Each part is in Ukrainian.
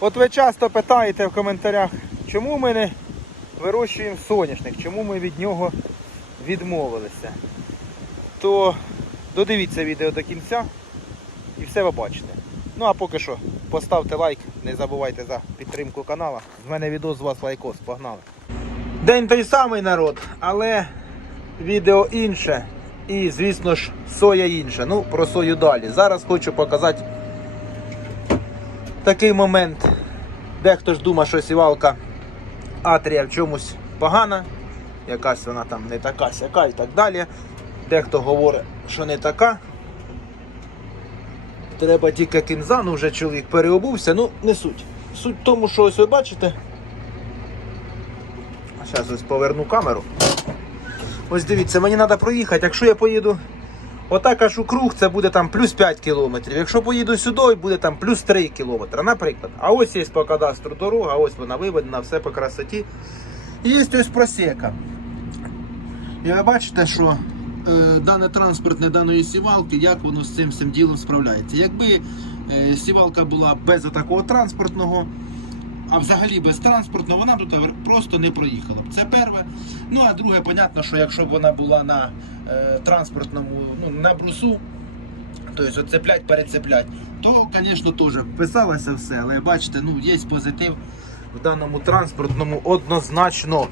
От ви часто питаєте в коментарях, чому ми не вирощуємо соняшник, чому ми від нього відмовилися. То додивіться відео до кінця і все ви бачите. Ну а поки що, поставте лайк, не забувайте за підтримку канала. З мене відео з вас лайкос, погнали. День той самий народ, але відео інше. І, звісно ж, соя інша. Ну, про сою далі. Зараз хочу показати такий момент. Дехто ж думає, що сівалка Атрія в чомусь погана, якась вона там не така сяка і так далі. Дехто говорить, що не така. Треба тільки кінза, ну вже чоловік переобувся, ну не суть. Суть в тому, що ось ви бачите. Зараз ось поверну камеру. Ось дивіться, мені треба проїхати. Якщо я поїду отак аж у круг, це буде там плюс 5 кілометрів. Якщо поїду сюди, буде там плюс 3 кілометри, наприклад. А ось є по кадастру дорога, ось вона виведена, все по красоті. І є ось просека. І ви бачите, що е, дане транспортне даної сівалки, як воно з цим всім ділом справляється. Якби е, сівалка була без такого транспортного, а взагалі без транспортного, вона тут просто не проїхала б. Це перше. Ну а друге, понятно, що якщо б вона була на транспортному, ну, на брусу, тобто оцеплять, перецеплять, то, звісно, теж писалося все, але бачите, ну, є позитив в даному транспортному однозначно.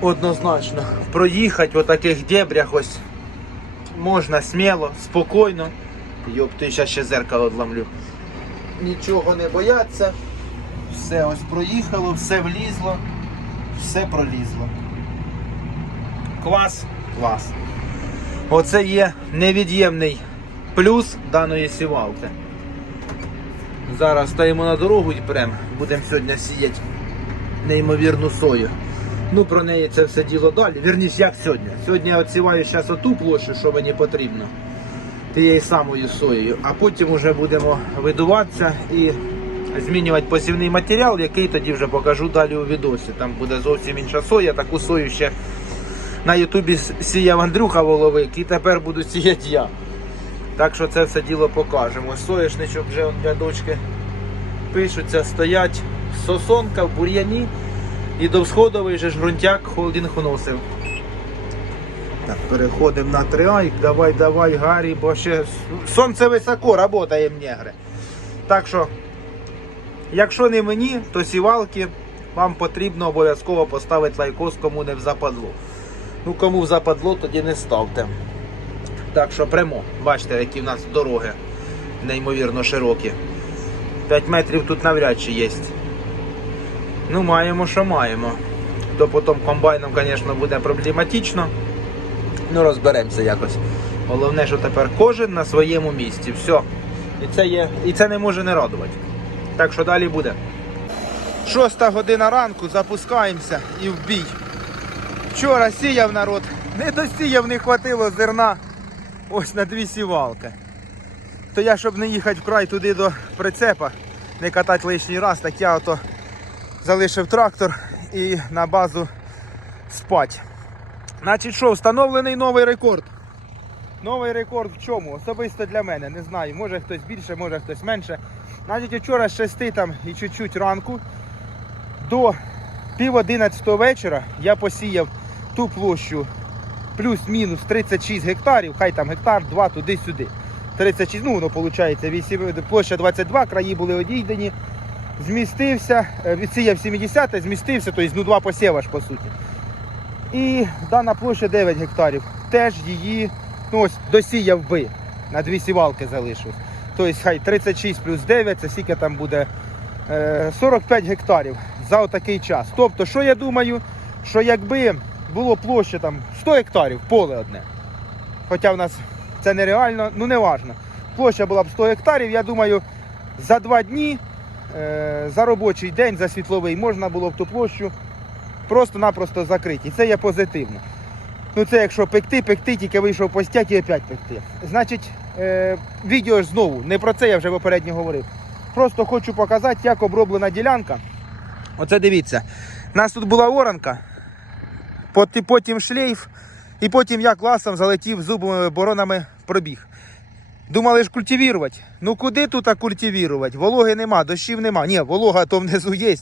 Однозначно. Проїхати в таких дебрях ось можна сміло, спокійно. Йоп, ти зараз ще зеркало odламлю. Нічого не бояться. Все ось проїхало, все влізло, все пролізло. Клас, клас. Оце є невід'ємний плюс даної сівалки. Зараз стаємо на дорогу і прям будемо сьогодні сіяти неймовірну сою. Ну про неї це все діло далі. Вірніше, як сьогодні. Сьогодні я відсіваю зараз оту площу, що мені потрібно, тією самою соєю, а потім вже будемо видуватися і змінювати посівний матеріал, який тоді вже покажу далі у відосі. Там буде зовсім інша соя. Таку сою ще на Ютубі сіяв Андрюха Воловик і тепер буду сіяти я. Так що це все діло покажемо. Соєшничок вже для дочки пишуться, стоять сосонка в бур'яні. І до всходовий же ж грунтяк холдинг вносив. Так, переходимо на триайк. Давай, давай, Гаррі, бо ще сонце високо, работає негри. Так що, якщо не мені, то сівалки вам потрібно обов'язково поставити лайкос, кому не в западло. Ну, кому западло, тоді не ставте. Так що прямо, бачите, які в нас дороги неймовірно широкі. 5 метрів тут навряд чи є. Ну, маємо, що маємо. То потім комбайном, звісно, буде проблематично. Ну, розберемося якось. Головне, що тепер кожен на своєму місці. Все. І це, є, і це не може не радувати. Так що далі буде. Шоста година ранку, запускаємося і в бій. Вчора сіяв народ, не досіяв, не хватило зерна. Ось на дві сівалки. То я, щоб не їхати вкрай туди до прицепа, не катати лишній раз, так я ото залишив трактор і на базу спать. Значить, що, встановлений новий рекорд. Новий рекорд в чому? Особисто для мене, не знаю. Може хтось більше, може хтось менше. Значить, вчора з 6 там і чуть-чуть ранку до пів 11 вечора я посіяв ту площу плюс-мінус 36 гектарів, хай там гектар, два туди-сюди. 36, ну воно виходить, 8, площа 22, краї були одійдені змістився, е, відсіяв 70, змістився, тобто ну, два посіва ж по суті. І дана площа 9 гектарів. Теж її ну, ось, досіяв би. На дві сівалки залишилось. Тобто хай 36 плюс 9, це скільки там буде е, 45 гектарів за отакий час. Тобто, що я думаю, що якби було площа там 100 гектарів, поле одне. Хоча в нас це нереально, ну не важно. Площа була б 100 гектарів, я думаю, за два дні Е, за робочий день, за світловий, можна було б ту площу просто-напросто закрити. І це є позитивно. Ну це якщо пекти, пекти, тільки вийшов постять і опять пекти. Значить, е, відео ж знову, не про це я вже попередньо говорив. Просто хочу показати, як оброблена ділянка. Оце дивіться. У нас тут була оранка, потім шлейф, і потім я класом залетів зубовими боронами пробіг. Думали ж культивірувати. Ну куди тут культивірувати? Вологи нема, дощів нема. Ні, волога то внизу є.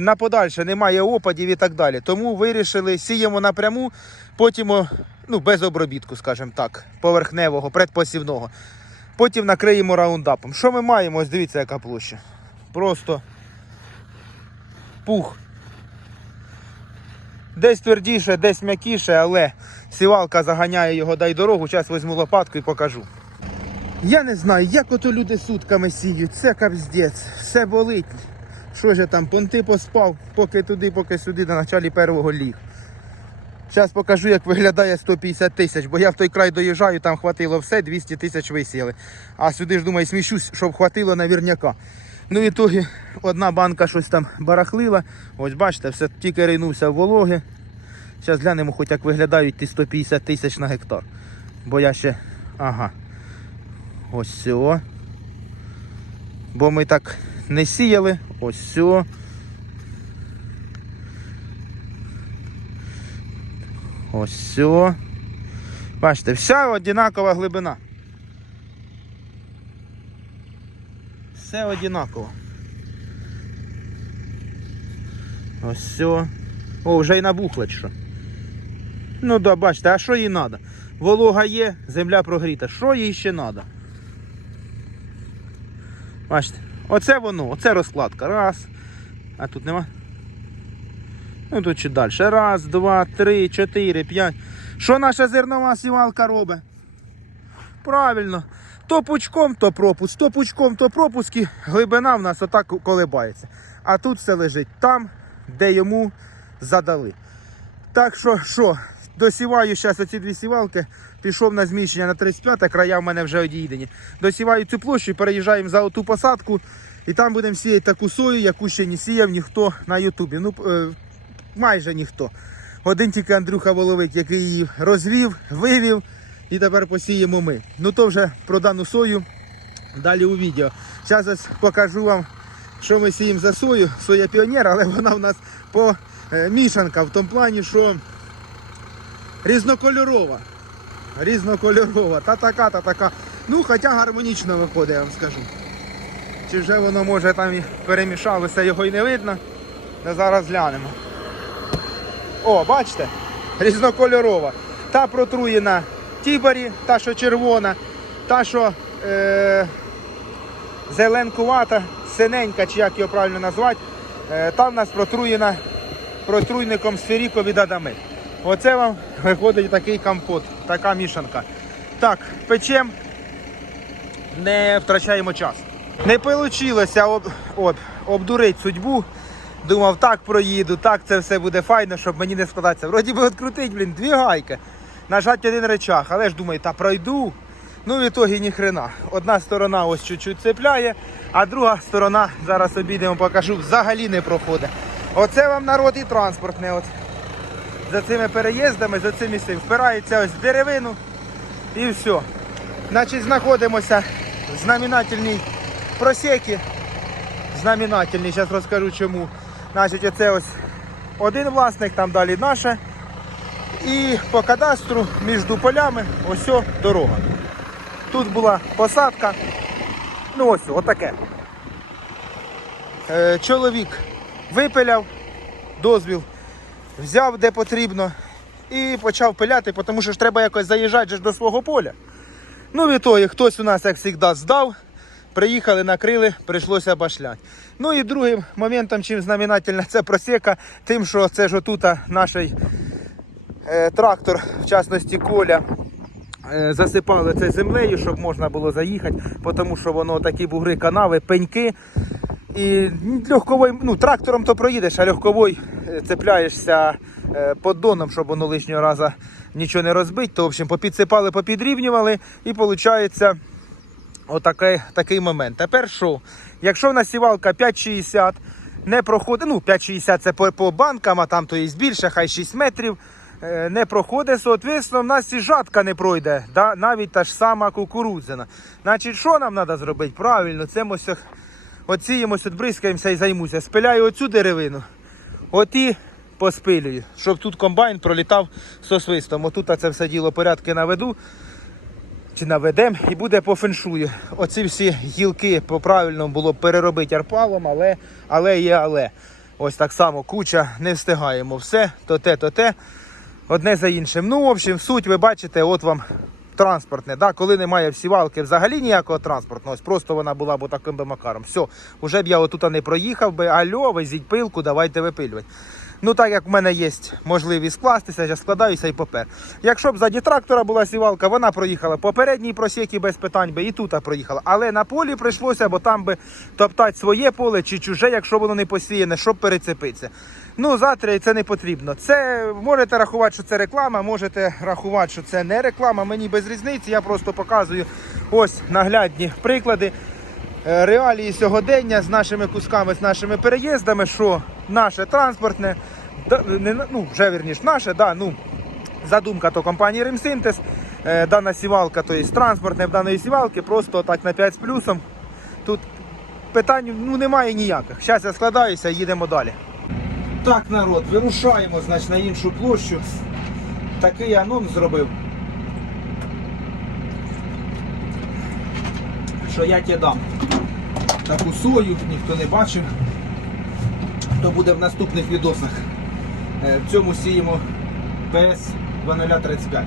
На подальше немає опадів і так далі. Тому вирішили, сіємо напряму, потім ну, без обробітку, скажімо так, поверхневого, предпосівного. Потім накриємо раундапом. Що ми маємо? Ось дивіться, яка площа. Просто пух. Десь твердіше, десь м'якіше, але сівалка заганяє його, дай дорогу. Зараз візьму лопатку і покажу. Я не знаю, як ото люди сутками сіють, це капздець, все болить. Що ж я там, понти поспав, поки туди, поки сюди, на началі першого ліг. Зараз покажу, як виглядає 150 тисяч, бо я в той край доїжджаю, там хватило все, 200 тисяч висіяли. А сюди ж думаю, сміщусь, щоб хватило навірняка. Ну в ітогі одна банка щось там барахлила. Ось бачите, все тільки ринувся в вологи. Зараз глянемо, хоч як виглядають ті 150 тисяч на гектар. Бо я ще. Ага. Ось все. Бо ми так не сіяли. Ось все. Ось все. Бачите, вся одинакова глибина. Все одинаково. Ось все. О, вже й набухло що. Ну да, бачите, а що їй треба? Волога є, земля прогріта. Що їй ще треба? Бачите, оце воно, оце розкладка. Раз. А тут нема. Ну тут чи далі. Раз, два, три, чотири, п'ять. Що наша зернова сівалка робить? Правильно. То пучком, то пропуск, то пучком, то пропуск, і глибина в нас отак колебається. А тут все лежить там, де йому задали. Так що, що, досіваю зараз оці дві сівалки, пішов на зміщення на 35, края в мене вже одійдені. Досіваю цю площу, переїжджаємо за оту посадку, і там будемо сіяти таку сою, яку ще не сіяв ніхто на Ютубі. Ну, е, майже ніхто. Один тільки Андрюха Воловик, який її розвів, вивів, і тепер посіємо ми. Ну то вже про дану сою далі у відео. Зараз покажу вам, що ми сіємо за сою. Соя піонер, але вона в нас по е, в тому плані, що різнокольорова. Різнокольорова. Та така, та така. Ну, хоча гармонічно виходить, я вам скажу. Чи вже воно може там і перемішалося, його і не видно. Та зараз глянемо. О, бачите? Різнокольорова. Та протруєна тібарі, та, що червона, та, що е, зеленкувата, синенька, чи як його правильно назвати, е, та в нас протруєна протруйником сферіко від Адами. Оце вам виходить такий компот, така мішанка. Так, печем, не втрачаємо час. Не вийшло об, об, обдурити судьбу. Думав, так проїду, так це все буде файно, щоб мені не складатися. Вроді би відкрутить, блін, дві гайки. Нажать один речах, але ж думаю, та пройду. Ну в ітогі ні хрена. Одна сторона ось чуть-чуть цепляє, а друга сторона, зараз обійдемо, покажу, взагалі не проходить. Оце вам народ і транспортне. От. За цими переїздами, за цим місцем. Впирається ось в деревину і все. Значить, знаходимося в знаменательній просекі. Знаменательний, зараз розкажу чому. Значить, оце ось один власник, там далі наше. І по кадастру між полями ось дорога. Тут була посадка. Ну ось, отаке. Е, чоловік випиляв дозвіл, взяв де потрібно і почав пиляти, тому що ж треба якось заїжджати до свого поля. Ну, в ітогі хтось у нас, як завжди, здав. Приїхали, накрили, прийшлося башляти. Ну і другим моментом, чим знаменательна ця просека, тим, що це ж отута наш е, трактор, в частності коля, е, засипали це землею, щоб можна було заїхати, тому що воно такі бугри, канави, пеньки. І легковий, ну, трактором то проїдеш, а легковий е, цепляєшся е, поддоном, щоб воно лишнього разу нічого не розбить. То, в общем, попідсипали, попідрівнювали і виходить отакий такий момент. Тепер що? Якщо в нас сівалка 5,60 не проходить, ну 5,60 це по, по банкам, а там то є більше, хай 6 метрів. Е, Не проходить, соответственно, в нас і жатка не пройде, да? навіть та ж сама кукурудзяна. Значить, що нам треба зробити? Правильно, це ми ось оціємось, відбризкаємося і займуся. Спиляю оцю деревину, оті поспилюю, щоб тут комбайн пролітав со свистом. Отут це все діло порядки наведу. чи наведемо і буде по феншую. Оці всі гілки по правильному було б переробити арпалом, але, але є але. Ось так само куча, не встигаємо все, то те, то те, одне за іншим. Ну, в общем, суть ви бачите, от вам транспортне. Да? Коли немає всівалки взагалі ніякого транспортного, ось просто вона була б таким би макаром. Все, вже б я отут не проїхав би, альо, везіть пилку, давайте випилювати. Ну, так як в мене є можливість скластися, я складаюся і попер. Якщо б ззаді трактора була сівалка, вона проїхала по передній просіки без питань би і тут проїхала. Але на полі прийшлося, бо там би топтати своє поле чи чуже, якщо воно не посіяне, щоб перецепитися. Ну, завтра це не потрібно. Це можете рахувати, що це реклама, можете рахувати, що це не реклама. Мені без різниці. Я просто показую ось наглядні приклади е, реалії сьогодення з нашими кусками, з нашими переїздами, що наше транспортне, не, ну вже вірніш, наше, да, ну, задумка то компанії Римсинтез, е, дана сівалка, то є транспортне в даної сівалки, просто так на 5 з плюсом. Тут питань ну, немає ніяких. Зараз я складаюся їдемо далі. Так, народ, вирушаємо значить, на іншу площу. Такий анонс зробив. Що я тебе дам таку сою, ніхто не бачив. То буде в наступних відосах. Е, В цьому сіємо ПС 2035.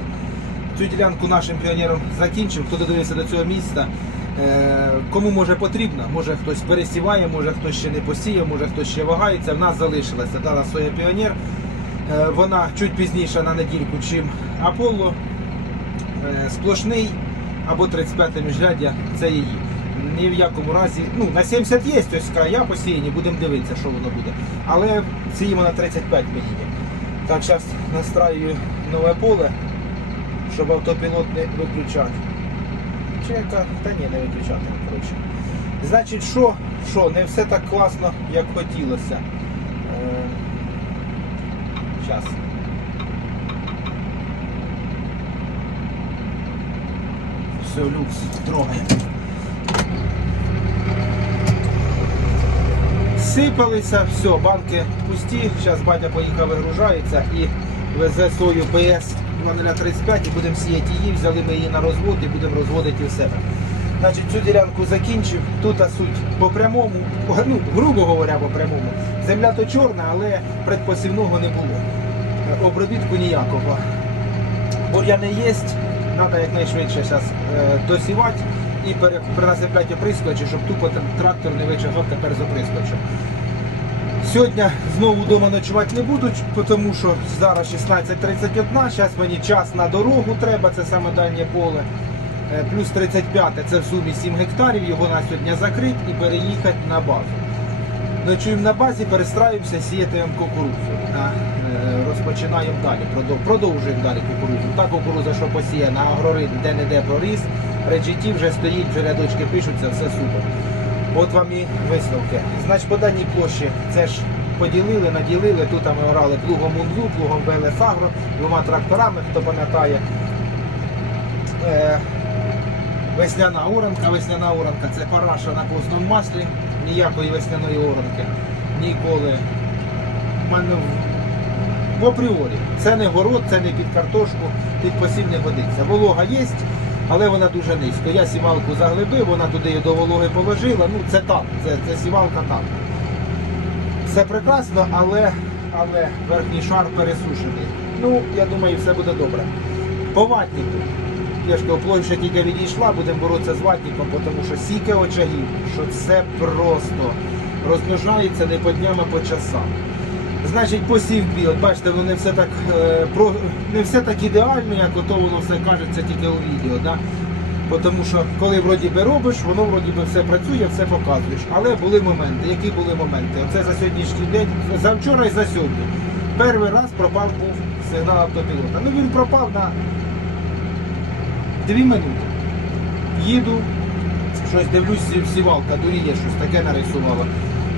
Цю ділянку нашим піонерам закінчив. Хто додивився до цього міста, е, кому може потрібно, може хтось пересіває, може хтось ще не посіяв, може хтось ще вагається. В нас залишилася дана соя піонер. Е, Вона чуть пізніше на недільку, чим Аполло. Сплошний або 35 міжряддя це її. Ні в якому разі, ну на 70 є ось края посіяні, будемо дивитися, що воно буде. Але сіємо на 35 ми їдемо. Так, зараз настраюю нове поле, щоб автопілот не виключати. Чека, та ні, не виключати, коротше. Значить, що, що, не все так класно, як хотілося. Е, Зараз. Все, люкс, трогає. Сипалися, все, банки пусті. Зараз батя поїхав вигружається і везе сою ПС 2035 і будемо сіяти її. Взяли ми її на розвод і будемо розводити у себе. Значить, цю ділянку закінчив. Тут суть по прямому, ну, грубо говоря, по прямому. Земля то чорна, але предпосівного не було. Е, Обробітку ніякого. Бур'яни є, треба якнайшвидше зараз досівати і пере- перенасипляти оприскувачі, щоб тупо там трактор не вичагав тепер з оприскувачем. Сьогодні знову вдома ночувати не буду, тому що зараз 16.31, зараз мені час на дорогу треба, це саме дальнє поле. Е, Плюс 35 це в сумі 7 гектарів, його на сьогодні закрити і переїхати на базу. Ночуємо на базі, перестраюємося, сіятимемо кукурудзу. Е, Розпочинаємо далі, продовжуємо далі кукурудзу. Та кукурудза, що посіяна, агрорит де-не-де проріс, реджіті вже стоїть, вже рядочки пишуться, все супер. От вам і висновки. Значить, по даній площі це ж поділили, наділили. Тут ми орали плугом Мунзу, плугом ВЛС двома тракторами, хто пам'ятає. Е, Весняна оранка, весняна оранка це параша на постному маслі, ніякої весняної оранки ніколи. В апріорі. Це не город, це не під картошку, під посів не годиться. Волога є, але вона дуже низько. Я сівалку заглибив, вона туди її до вологи положила. Ну це там, це, це сівалка там. Це прекрасно, але, але верхній шар пересушений. Ну, я думаю, все буде добре. По ватнику. Я ж кажу, площа тільки відійшла, будемо боротися з ватником, тому що стільки очагів, що це просто розмножається не по дням, а по часам. Значить, посів бі, от бачите, воно не все так е, про, не все так ідеально, як ото воно все кажеться тільки у відео. Да? Тому що коли вроді би робиш, воно вроді би все працює, все показуєш. Але були моменти. Які були моменти? Оце за сьогоднішній день, за вчора і за сьогодні. Перший раз пропав був сигнал автопілота. Ну він пропав на дві минути. Їду, щось дивлюсь, сівалка дуріє, щось таке нарисувала.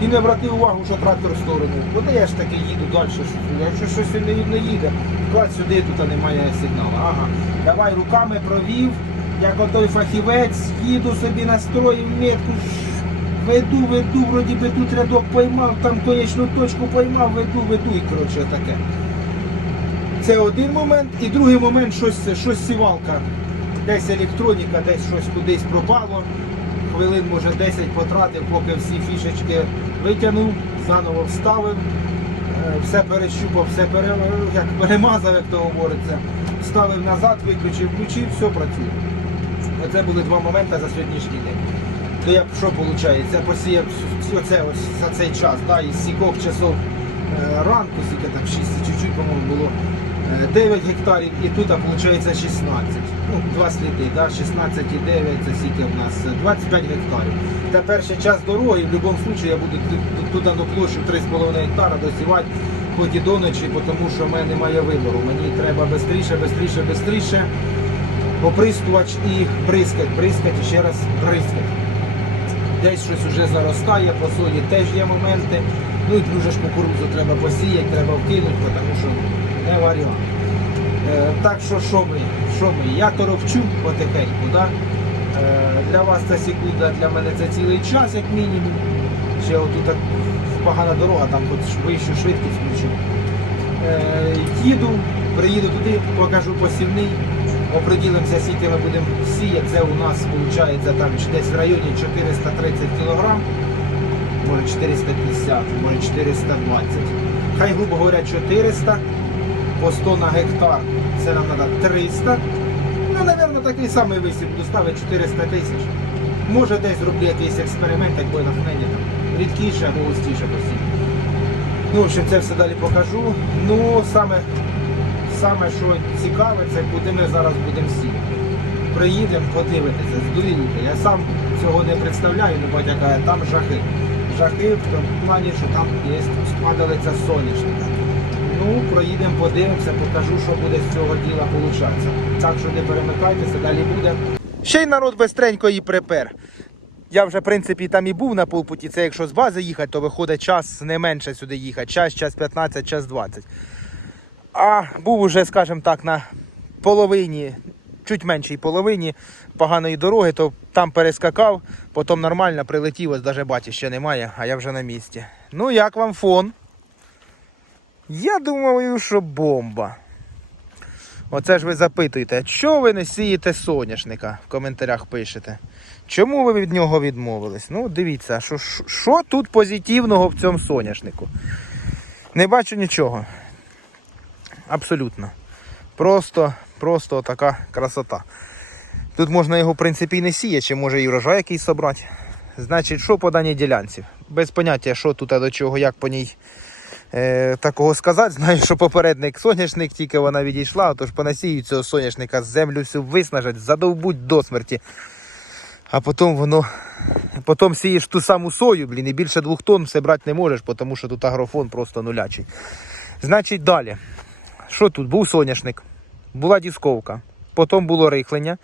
І не обратив увагу, що трактор в сторону. От я ж таки їду далі. Якщо щось не їде, клад сюди, тут немає сигналу. Ага. Давай руками провів, як отой фахівець, їду собі настроїв метку. Веду, веду, вроді би тут рядок поймав, там конечну точку поймав, веду, веду і коротше таке. Це один момент. І другий момент щось, щось сівалка десь електроніка, десь щось кудись пропало. Хвилин, може, 10 потратив, поки всі фішечки витягнув, заново вставив, е, все перещупав, все пере, як перемазав, як то говориться. Вставив назад, виключив, включив, все працює. Оце були два моменти за сьогоднішній день. То я що виходить? Я посіяв оце ось за цей час, да, із сікох часов е, ранку, скільки там 6 чуть-чуть, по-моєму, було е, 9 гектарів і тут виходить 16. Ну, два сліди, да, 16 і 9, це скільки в нас е, 25 гектарів. Тепер ще час дороги, в будь-якому випадку я буду тут на площу 3,5 гектара досівати, хоч і до ночі, тому що в мене немає вибору. Мені треба швидше, швидше, швидше оприскувач і бризкать, бризкать і ще раз бризкать. Десь щось вже заростає, по сої теж є моменти. Ну і плюс же ж кукурудзу треба посіяти, треба вкинути, тому що не варіант. Е, так що що ми? Що ми? Я торопчу потихеньку. Да? Е, для вас це секунда, для мене це цілий час, як мінімум. Ще отут погана дорога, там хоч вищу швидкість включу. Е, їду, приїду туди, покажу посівний. Оприділимося, скільки ми будемо сіяти. Це у нас виходить там десь в районі 430 кг, може 450, може 420. Хай, грубо говоря, 400 по 100 на гектар. Це нам треба 300. Ну, напевно, такий самий висів буду ставити 400 тисяч. Може десь зроблю якийсь експеримент, як буде натхнення там рідкіше або густіше посів. Ну, в общем, це все далі покажу. Ну, саме саме що цікаве, це куди ми зараз будемо сіяти. Приїдемо, подивитися, здуріти. Я сам цього не представляю, не батя там жахи. Жахи в тому плані, що там є спадалиця соняшника. Ну, проїдемо, подивимося, покажу, що буде з цього діла получатися. Так що не перемикайтеся, далі буде. Ще й народ бистренько її припер. Я вже, в принципі, там і був на полпуті. Це якщо з бази їхати, то виходить час не менше сюди їхати. Час, час 15, час 20. А був уже, скажімо так, на половині, чуть меншій половині поганої дороги, то там перескакав, потім нормально прилетів, ось навіть баті ще немає, а я вже на місці. Ну, як вам фон? Я думаю, що бомба. Оце ж ви запитуєте, що ви не сієте соняшника? В коментарях пишете. Чому ви від нього відмовились? Ну, дивіться, що, що тут позитивного в цьому соняшнику? Не бачу нічого. Абсолютно. Просто, просто така красота. Тут можна його, в принципі, не сіяти, чи може і врожай якийсь собрати. Значить, що по даній ділянці? Без поняття, що тут а до чого, як по ній такого сказати. Знаю, що попередник соняшник, тільки вона відійшла, тож понасіють цього соняшника, землю всю виснажать, задовбуть до смерті. А потім воно. Потім сієш ту саму сою, блін, і більше двох тонн все брати не можеш, тому що тут агрофон просто нулячий. Значить, далі. Що тут? Був соняшник, була дісковка, потім було рихлення,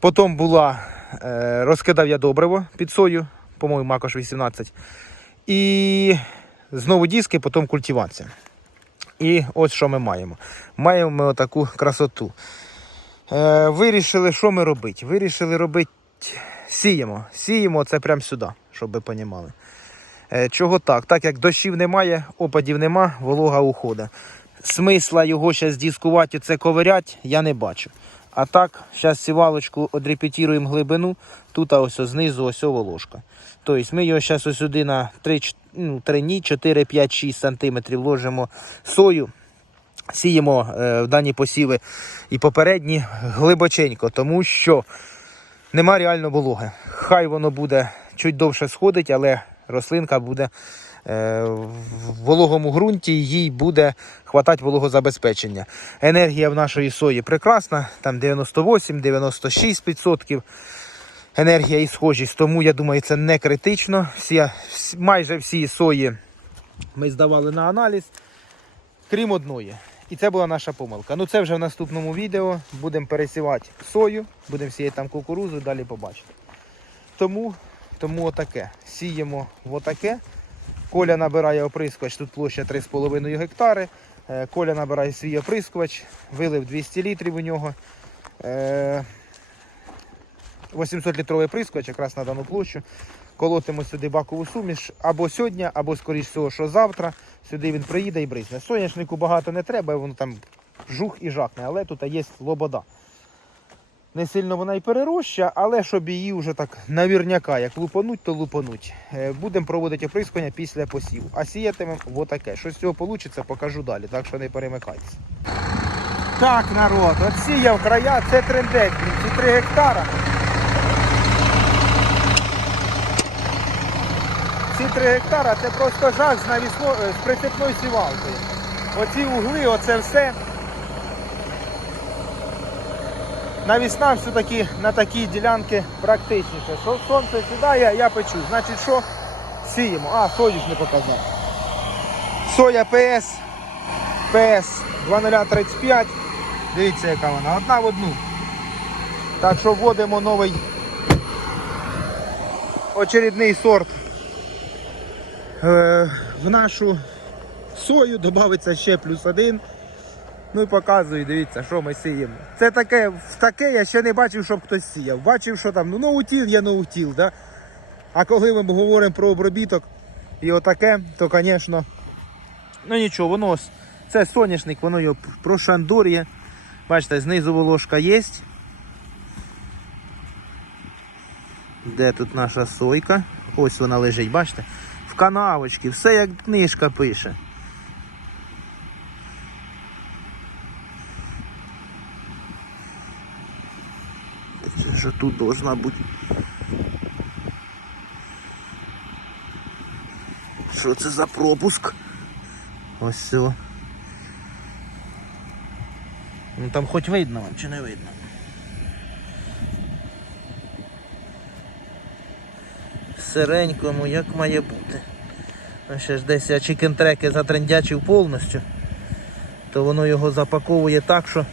потім була, е, розкидав я добриво під сою, по-моєму, Макош 18. І знову диски, потім культивація. І ось що ми маємо. Маємо ми отаку красоту. Е, вирішили, що ми робити? Вирішили робити, сіємо. Сіємо це прямо сюди, щоб ви розуміли. Е, Чого так? Так як дощів немає, опадів нема, волога уходить. Смисла його зараз дискувати, це ковирять, я не бачу. А так, зараз сівалочку одрепетіруємо глибину, тут ось знизу ось волошка. Тобто ми його зараз ось сюди на 3, ну, 3-4-5-6 сантиметрів ложимо сою. Сіємо е, в дані посіви і попередні глибоченько, тому що нема реально вологи. Хай воно буде чуть довше сходить, але рослинка буде е, в вологому ґрунті, їй буде хватати вологозабезпечення. Енергія в нашої сої прекрасна, там 98-96% енергія і схожість, тому я думаю, це не критично. Всі, майже всі сої ми здавали на аналіз, крім одної. І це була наша помилка. Ну це вже в наступному відео. Будемо пересівати сою, будемо сіяти там кукурузу, далі побачите. Тому, тому отаке. Сіємо в отаке. Коля набирає оприскувач, тут площа 3,5 гектари. Е, Коля набирає свій оприскувач, вилив 200 літрів у нього. Е, 800 літровий оприскувач якраз на дану площу. Колотимо сюди бакову суміш або сьогодні, або скоріш всього, що завтра. Сюди він приїде і бризне. Соняшнику багато не треба, воно там жух і жахне, але тут є лобода. Не сильно вона і перероща, але щоб її вже так навірняка, як лупануть, то лупануть. Е, Будемо проводити оприскування після посіву. А сіятимемо отаке. Що з цього вийде, покажу далі, так що не перемикайтеся. Так, народ, от сіяв края, це трендець, ці 3 гектара. Ці 3 гектара це просто жах з навісно, е, з прицепною сівалкою. Оці угли, оце все. Навісна все-таки на такі ділянки практичніше. Що сонце сідає, я печу. Значить, що сіємо? А, сою ж не показав. Соя ПС. ПС 2035. Дивіться, яка вона. Одна в одну. Так що вводимо новий очередний сорт в нашу сою, додається ще плюс один. Ну і показую, дивіться, що ми сіємо. Це таке, таке я ще не бачив, щоб хтось сіяв. Бачив, що там ну, ноутіл є ноутіл, да? А коли ми говоримо про обробіток і отаке, то, звісно, ну нічого, воно це соняшник, воно його прошандорює. Бачите, знизу волошка є. Де тут наша сойка? Ось вона лежить, бачите? В канавочці, все як книжка пише. Це ж тут должна бути. Що це за пропуск? Ось все. Ну там хоч видно вам чи не видно. Сиренькому як має бути. А ще ж десь я чікентреки затрендячив повністю, то воно його запаковує так, що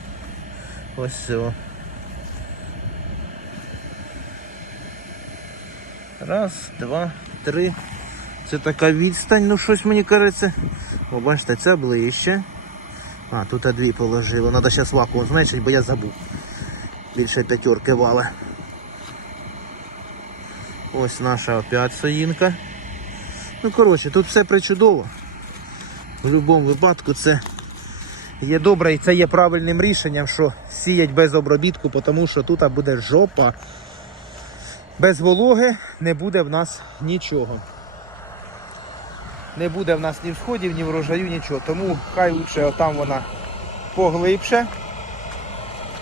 ось все. Раз, два, три. Це така відстань, ну щось мені кажеться. О, бачите, це ближче. А, тут дві положило. Треба зараз вакуум зменшити, бо я забув. Більше п'ятерки вала. Ось наша опять соїнка. Ну, коротше, тут все причудово. В будь-якому випадку це є добре і це є правильним рішенням, що сіять без обробітку, тому що тут буде жопа. Без вологи не буде в нас нічого. Не буде в нас ні всходів, ні врожаю, нічого. Тому хай лучше там вона поглибше.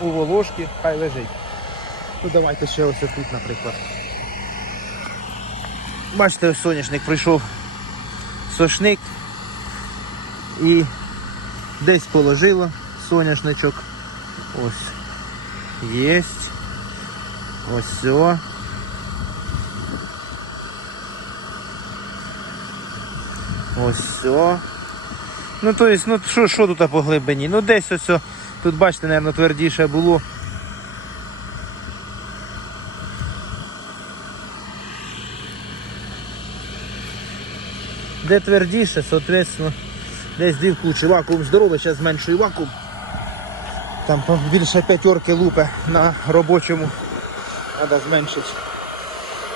У волошки хай лежить. Ну давайте ще ось тут, наприклад. Бачите, соняшник прийшов сошник і десь положило соняшничок. Ось. Єсть. Ось все. Ось все. Ну то есть, ну що, що тут по глибині? Ну десь ось, тут бачите, мабуть, твердіше було. Де твердіше, соответственно, десь дві кучі. Вакуум здоровий, зараз зменшую вакуум. Там більше п'ятерки лупи на робочому. Треба зменшити.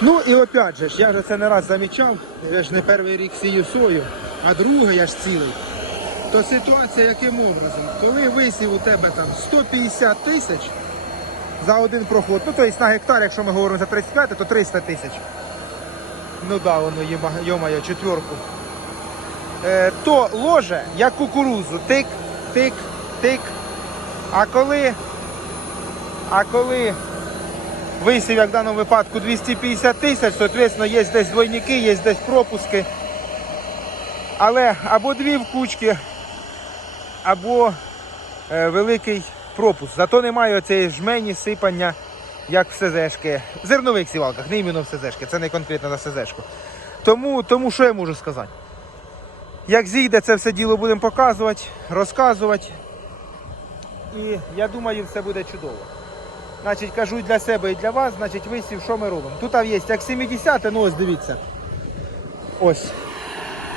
Ну і опять же, я вже це не раз замічав, я ж не перший рік сію сою, а другий я ж цілий. То ситуація яким образом? Коли висів у тебе там 150 тисяч за один проход, ну тобто на гектар, якщо ми говоримо за 35, то 300 тисяч. Ну да, воно єма- йомає четверку. Е, то ложе, як кукурузу, тик, тик, тик. А коли, а коли висів, як в даному випадку, 250 тисяч, соответственно, є десь двойники, є десь пропуски. Але або дві в кучки, або е, великий пропуск. Зато немає цієї жмені сипання, як в СЗшки. В зернових сівалках, не іменно в СЗшки, це не конкретно на СЗшку. Тому, тому що я можу сказати? Як зійде, це все діло будемо показувати, розказувати. І я думаю, все буде чудово. Значить, кажу для себе і для вас, значить, висів, що ми робимо. Тут є як 70, ну ось дивіться. Ось.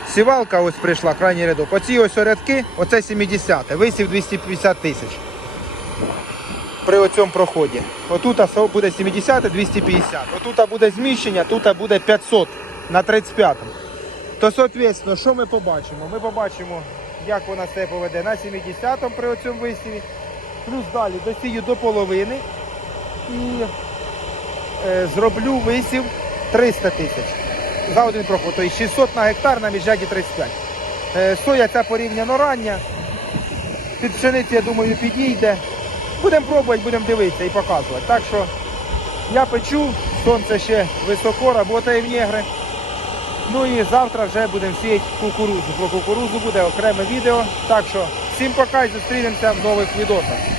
Сівалка ось прийшла, крайній рядок. Оці ось рядки, оце 70, висів 250 тисяч. При оцьому проході. Отут буде 70, 250. Отут буде зміщення, тут буде 500 на 35-му. То, соответственно, що ми побачимо? Ми побачимо, як вона себе поведе на 70-му при оцьому висіві. Плюс далі досію до половини. і е, зроблю висів 300 тисяч за один проход. Тобто 600 на гектар на міжряді 35. Е, соя ця порівняно рання. Під пшеницю, я думаю, підійде. Будемо пробувати, будемо дивитися і показувати. Так що я печу, сонце ще високо, роботає в негри. Ну і завтра вже будемо сіяти кукурузу. Про кукурузу буде окреме відео. Так що всім пока і зустрінемося в нових відосах.